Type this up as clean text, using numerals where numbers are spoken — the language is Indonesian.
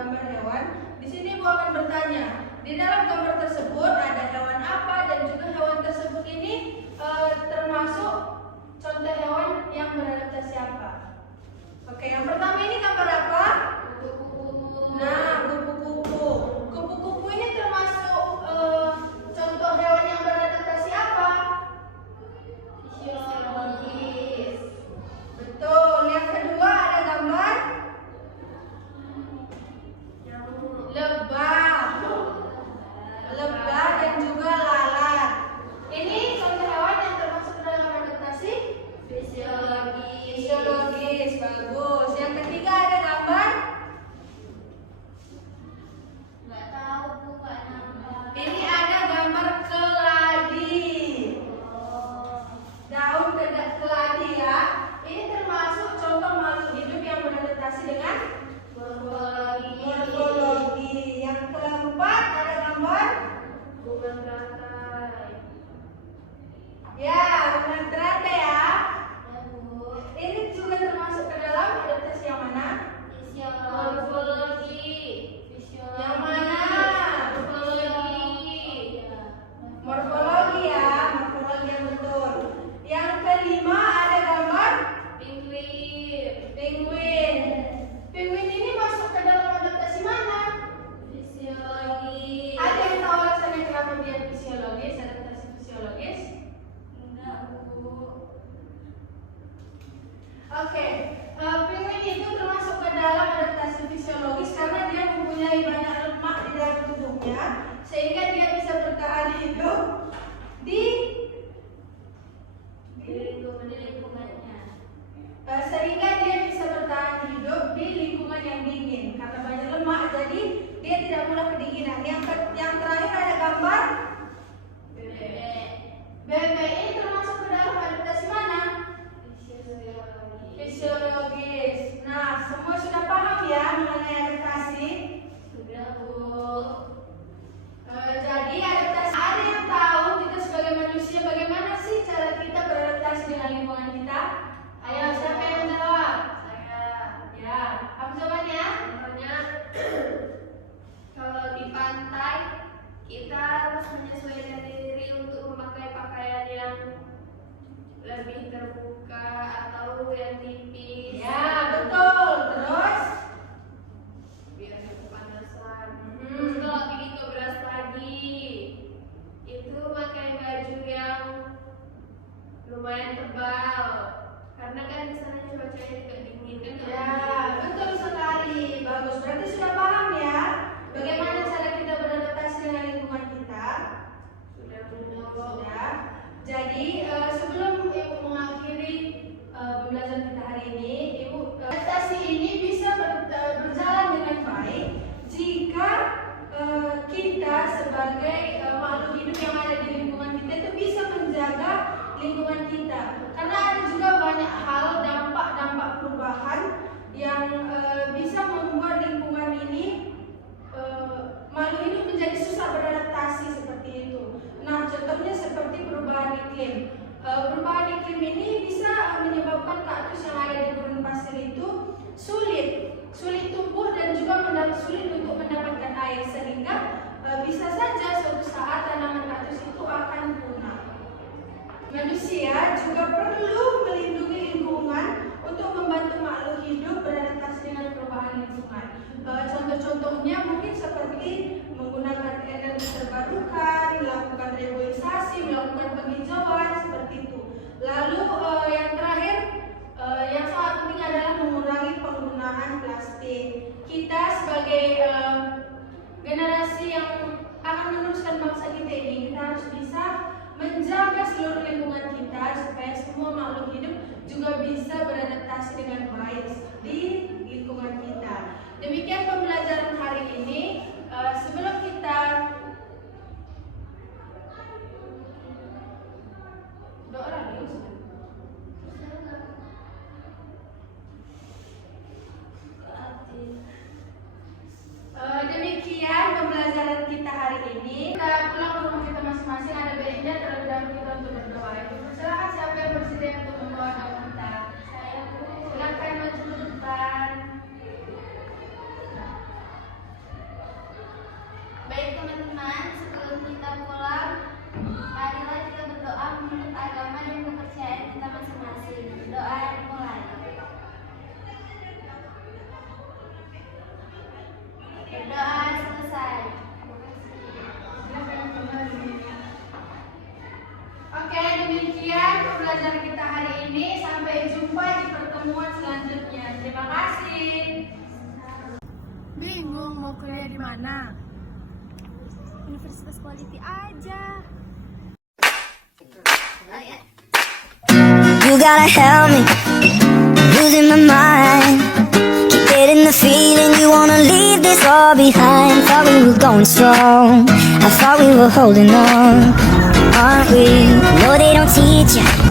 gambar hewan. Di sini Ibu akan bertanya, di dalam gambar tersebut ada hewan apa dan juga hewan tersebut ini termasuk contoh hewan yang beradaptasi apa? Oke, yang pertama ini gambar apa? Nah, kupu-kupu. Kupu-kupu ini termasuk contoh hewan yang beradaptasi apa? Fisiologis. Betul. Yang kedua ada gambar lebah. Lebah dan juga lalat. Ini contoh hewan yang termasuk dalam adaptasi fisiologis. Fisiologis, bagus. Yang ketiga ada gambar ini ada gambar keladi. Daun keladi ya. Ini termasuk contoh makhluk hidup yang beradaptasi dengan morfologi. Yang keempat ada gambar bunga teratai. Ya, bunga teratai ya. Ini juga termasuk ke dalam adaptasi yang mana? Morfologi. Yang mana? Morfologi ya, morfologi yang betul. Yang kelima ada gambar penguin. Penguin ini masuk ke dalam adaptasi mana? Fisiologis. Ada yang tahu alasannya kenapa dia fisiologis, adaptasi fisiologis? Enggak, Bu. Oke, penguin itu termasuk ke dalam adaptasi fisiologis karena dia mempunyai banyak lemak di dalam tubuhnya sehingga dia bisa bertahan hidup di lingkungannya. Sehingga dia bisa bertahan hidup di lingkungan yang dingin karena banyak lemak, jadi dia tidak mudah kedinginan. Yang terakhir ada gambar bebek. Bebek ini termasuk ke dalam adaptasi mana? Fisiologis. Nah, semua sudah paham ya mengenai adaptasi? Sudah, Bu. Jadi adaptasi, ada yang tahu kita sebagai manusia bagaimana sih cara kita beradaptasi dengan lingkungan kita? Ayo, siapa yang jawab? Saya. Ya, apa jawabannya? Contohnya, kalau di pantai kita harus menyesuaikan diri untuk memakai pakaian yang lebih terbuka atau yang tipis. Ya, betul. Terus? Biar kepanasan. Terus kalau pergi ke beras lagi, itu pakai baju yang lumayan tebal. Karena kan di sana cuacanya juga dingin kan? Ya, betul sekali. Bagus. Berarti sudah paham ya bagaimana cara kita beradaptasi dengan lingkungan kita? Sudah. Jadi sebelum Ibu mengakhiri pembelajaran kita hari ini, adaptasi ini bisa berjalan dengan baik jika kita sebagai makhluk hidup yang ada di lingkungan kita itu bisa menjaga lingkungan kita. Karena ada juga banyak hal dampak-dampak perubahan yang bisa membuat lingkungan ini makhluk hidup menjadi susah beradaptasi seperti itu. Nah, contohnya seperti perubahan iklim. Perubahan iklim ini bisa menyebabkan kaktus yang ada di gurun pasir itu sulit tumbuh dan juga sulit untuk mendapatkan air, sehingga bisa saja suatu saat tanaman kaktus itu akan punah. Manusia juga perlu melindungi lingkungan untuk membantu makhluk hidup beradaptasi dengan perubahan lingkungan. Contoh-contohnya mungkin seperti menggunakan energi terbarukan, melakukan reboisasi, melakukan penghijauan seperti itu. Lalu yang terakhir yang sangat penting adalah mengurangi penggunaan plastik. Kita sebagai generasi yang akan meneruskan bangsa kita ini, kita harus bisa menjaga seluruh lingkungan kita supaya semua makhluk hidup juga bisa beradaptasi dengan baik di lingkungan kita. Demikian pembelajaran hari ini. Sebelum kita doa lagi, demikian pembelajaran kita hari ini. Kita pulang ke rumah kita masing-masing, ada baiknya terlebih dahulu kita untuk berdoa. Silakan siapa yang bersedia untuk mendoakan kita? Silakan maju ke depan. pembelajaran kita hari ini. Sampai jumpa di pertemuan selanjutnya. Terima kasih. Bingung mau kuliah di mana? Universitas Quality aja. You gotta help me, I'm losing my mind. Keep getting the feeling you wanna leave this all behind. Thought we were going strong, I thought we were holding on, aren't we? No, they don't teach you